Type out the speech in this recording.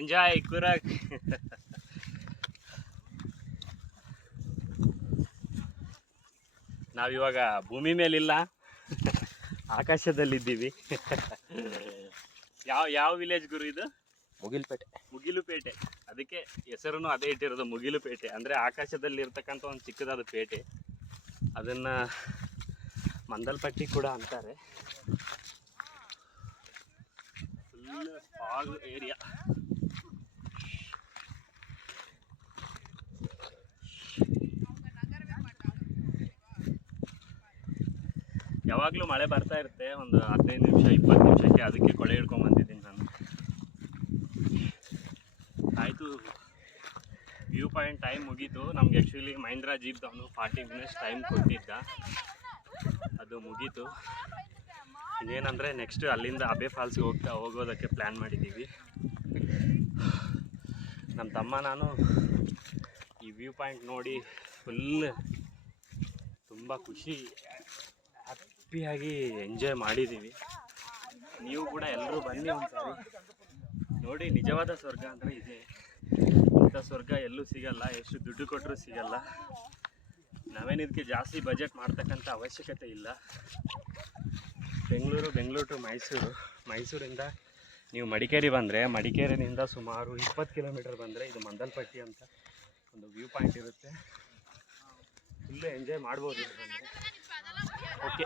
Enjoy ಕೂರಾಕ್. ನಾವಿವಾಗ ಭೂಮಿ ಮೇಲಿಲ್ಲ, ಆಕಾಶದಲ್ಲಿದ್ದೀವಿ. ಯಾವ ವಿಲೇಜ್ ಗುರು ಇದು? ಮುಗಿಲುಪೇಟೆ. ಅದಕ್ಕೆ ಹೆಸರು ಅದೇ ಇಟ್ಟಿರೋದು, ಮುಗಿಲುಪೇಟೆ. ಅಂದರೆ ಆಕಾಶದಲ್ಲಿ ಇರ್ತಕ್ಕಂಥ ಒಂದು ಚಿಕ್ಕದಾದ ಪೇಟೆ. ಅದನ್ನು ಮಂದಲ್ಪಟ್ಟಿ ಕೂಡ ಅಂತಾರೆ. Full fog area. ಯಾವಾಗಲೂ ಮಳೆ ಬರ್ತಾ ಇರುತ್ತೆ, ಒಂದು 15 ನಿಮಿಷ 20 ನಿಮಿಷಕ್ಕೆ. ಅದಕ್ಕೆ ಕೊಳೆ ಹಿಡ್ಕೊಂಬಂದಿದ್ದೀನಿ ನಾನು. ಆಯಿತು, ವ್ಯೂ ಪಾಯಿಂಟ್ ಟೈಮ್ ಮುಗೀತು. ನಮ್ಗೆ ಆ್ಯಕ್ಚುಲಿ ಮಹೀಂದ್ರ ಜೀಪ್ದವನು 40 ಮಿನಿಟ್ಸ್ ಟೈಮ್ ಕೊಟ್ಟಿದ್ದ, ಅದು ಮುಗೀತು. ಇನ್ನೇನಂದರೆ ನೆಕ್ಸ್ಟ್ ಅಲ್ಲಿಂದ ಅಬ್ಬೆ ಫಾಲ್ಸ್ಗೆ ಹೋಗೋದಕ್ಕೆ ಪ್ಲ್ಯಾನ್ ಮಾಡಿದ್ದೀವಿ. ನಮ್ಮ ತಮ್ಮ ನಾನು ಈ ವ್ಯೂ ಪಾಯಿಂಟ್ ನೋಡಿ ಫುಲ್ ತುಂಬ ಖುಷಿ, ಹ್ಯಾಪಿಯಾಗಿ ಎಂಜಾಯ್ ಮಾಡಿದ್ದೀವಿ. ನೀವು ಕೂಡ ಎಲ್ಲರೂ ಬನ್ನಿ ಒಂದ್ಸರಿ ನೋಡಿ. ನಿಜವಾದ ಸ್ವರ್ಗ ಅಂದರೆ ಇದೆ. ಇಂಥ ಸ್ವರ್ಗ ಎಲ್ಲೂ ಸಿಗಲ್ಲ, ಎಷ್ಟು ದುಡ್ಡು ಕೊಟ್ಟರೂ ಸಿಗಲ್ಲ. ನಾವೇನು ಇದಕ್ಕೆ ಜಾಸ್ತಿ ಬಜೆಟ್ ಮಾಡ್ತಕ್ಕಂಥ ಅವಶ್ಯಕತೆ ಇಲ್ಲ. ಬೆಂಗಳೂರು ಟು ಮೈಸೂರಿಂದ ನೀವು ಮಡಿಕೇರಿ ಬಂದರೆ, ಮಡಿಕೇರಿನಿಂದ ಸುಮಾರು 20 ಕಿಲೋಮೀಟರ್ ಬಂದರೆ ಇದು ಮಂದಲ್ಪಟ್ಟಿ ಅಂತ ಒಂದು ವ್ಯೂ ಪಾಯಿಂಟ್ ಇರುತ್ತೆ. ಫುಲ್ಲು ಎಂಜಾಯ್ ಮಾಡ್ಬೋದು. ಓಕೆ.